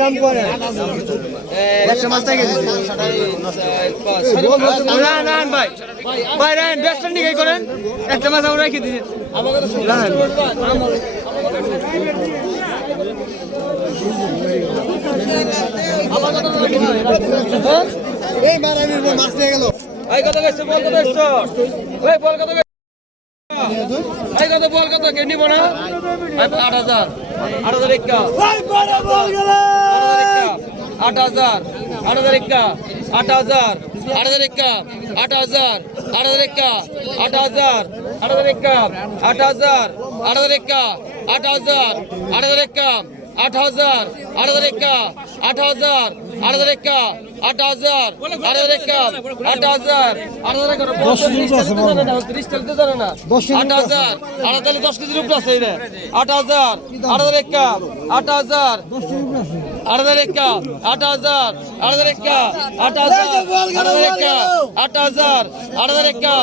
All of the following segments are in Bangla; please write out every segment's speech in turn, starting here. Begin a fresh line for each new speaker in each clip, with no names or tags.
দাম করে
ভাই ভাই রায়ন ব্যস্ত নিয়ে করেন একটা মাছ আমরা রেখে দিন
এই মারানির মাছ নিয়ে গেল।
ভাই কত গেছে বল কত এসছো ভাই বল কত গেছে ভাই কত বল কত কে নিব না? আট হাজার আট হাজার একা আট হাজার আট হাজার একা আট হাজার আট হাজার একা আট হাজার আট হাজার একা আট হাজার আট হাজার একা আট হাজার আট হাজার একা আট হাজার আট হাজার একা আট হাজার আট হাজার একা আট হাজার আট হাজার একা আট হাজার আট হাজার একা আট হাজার আট হাজার না আট হাজার হাজার দশ কেজির উপরে আছে এটা আট হাজার আট হাজার একা আট হাজার আট হাজার একা আট হাজার আট হাজার একা আট হাজার আট হাজার একা আট হাজার আট হাজার একা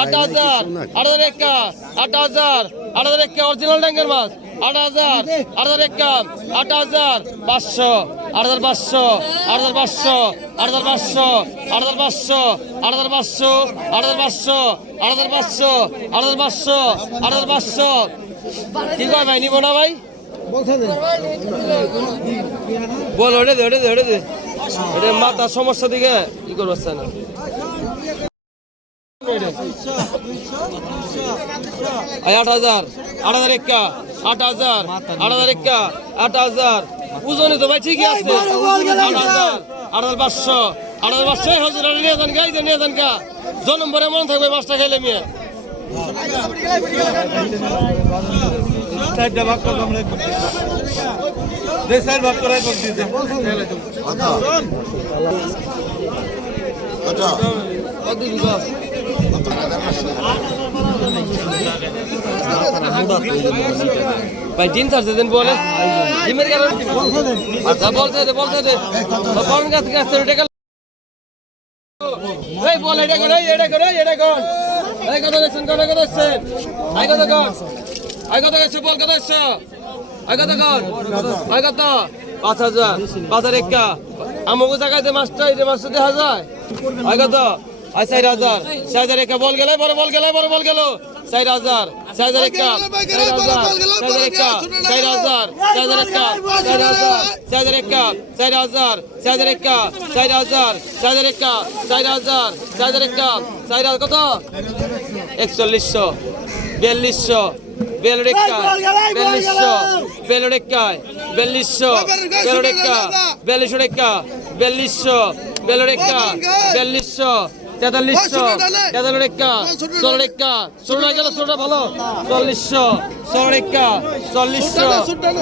আট হাজার আট হাজার একা আট হাজার আট হাজার একা অরিজিনাল ট্যাঙ্কের মাছ আট হাজার আট হাজার একা আট হাজার পাঁচশো আট হাজার পাঁচশো আট হাজার পাঁচশো আট হাজার পাঁচশো আট হাজার পাঁচশো আট হাজার পাঁচশো আট হাজার পাঁচশো আট হাজার পাঁচশো আট হাজার পাঁচশো আট হাজার পাঁচশো কি কয় ভাই নিব না ভাই বল ওটা দে ওটা দে ওটা দে এটা মাথার সমস্যা দিকে কি করব না আট হাজার আট হাজার একা আট হাজার আট হাজার একা আট হাজার। ওজনে তো ভাই ঠিকই আছে। আট হাজার আট হাজার পাঁচশো আট হাজার পাঁচশো। হাজার নিয়ে যান গাই নিয়ে যান গা। জন্ম মনে থাকবে মাছটা খাইলে মেয়ে।
চারটা ভাগ করব আমরা যে চার ভাগ করাই করে দিয়েছে
কত দিবা ভাই ডিম ছাড়ছে দেন বলে ডিমের কারণ আচ্ছা বলতে দে বলতে দে। বরং গাছ গাছ এটা গেল এই, বল, এটা করে এটা করে এটা কর এই কথা দেখছেন কথা কথা দেখছেন? আই কথা কর আই কথা দেখছ বল কথা দেখছ? আই কথা কর আই কথা পাঁচ হাজার। আমাকে দেখা যায়। আই কথা আই চার হাজার চার হাজার একা বল গেলে বড় বল গেলে বড় বল গেল। চার হাজার চার হাজার একা চার হাজার চার একা চার হাজার চার একা চার হাজার চার একা চার হাজার চার হাজার একা চার হাজার চার হাজার একা চার হাজার চার একা চার হাজার কত? একচল্লিশশো বিয়াল্লিশশো বেলুড়েক্কা বিয়াল্লিশশো বেলুড়েক্কায় বিয়াল্লিশশো বেলুড়েক্কা বিয়াল্লিশশো বিয়াল্লিশশো বেলুড়েক্কা বিয়াল্লিশশো তেতাল্লিশশো। তেতাল্লিশা ষোলোরেক্কা ষোলোটা গেল ষোলোটা ভালো। চল্লিশশো ষোলোরেক্কা চল্লিশশো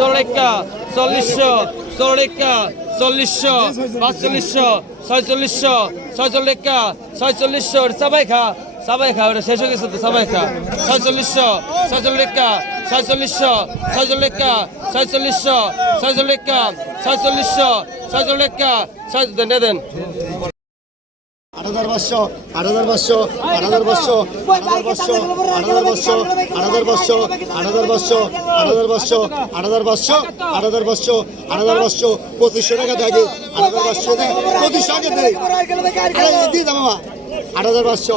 ষোলোরেক্কা চল্লিশশো ষোলোরেক্কা চল্লিশশো পাঁচচল্লিশশো ছয়চল্লিশশো ছয়চল্লিশা ছয়চল্লিশশো সবাই খা সবাই খা ওটা শেষ হয়ে গেছে তো সবাই খা ছয়চল্লিশশো ছয়চল্লিশা ছয়চল্লিশশো ছয়চল্লিশা ছয়চল্লিশশো ছয়চল্লিশা ছয়চল্লিশশো ছয়চল্লিশা ছয় দেন দেন।
আট হাজার পাঁচশো আট হাজার পাঁচশো আট হাজার পাঁচশো আট হাজার পাঁচশো আট হাজার পাঁচশো আট হাজার পাঁচশো আট হাজার পাঁচশো আট হাজার পাঁচশো আট হাজার পাঁচশো আট হাজার পাঁচশো পঁচিশশো টাকা দেখে আট হাজার পাঁচশো দেয় পঁচিশশো আগে দেয় দিয়ে দাম আট হাজার পাঁচশো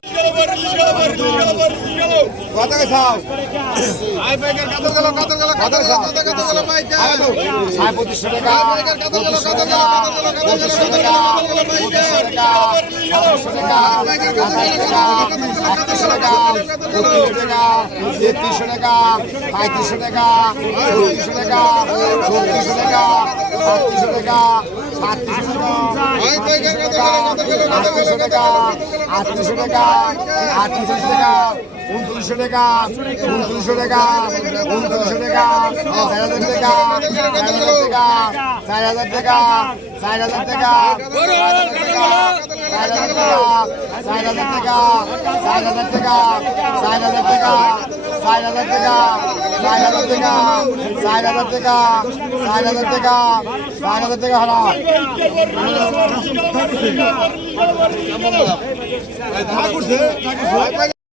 তেত্রিশশো টাকা পঁয়ত্রিশশো টাকা চৌত্রিশশো টাকা চৌত্রিশশো টাকা সাতত্রিশশো টাকা সাতত্রিশশো টাকা আটত্রিশশো টাকা আটত্রিশশো টাকা আটত্রিশশো টাকা উনত্রিশশো টাকা উনত্রিশশো টাকা উনত্রিশশো টাকা চার হাজার টাকা চার হাজার টাকা চার হাজার টাকা চার হাজার টাকা চার হাজার টাকা চার হাজার টাকা চার হাজার টাকা চার হাজার টাকা চার হাজার টাকা চার হাজার টাকা চার হাজার টাকা হারা ঠাকুর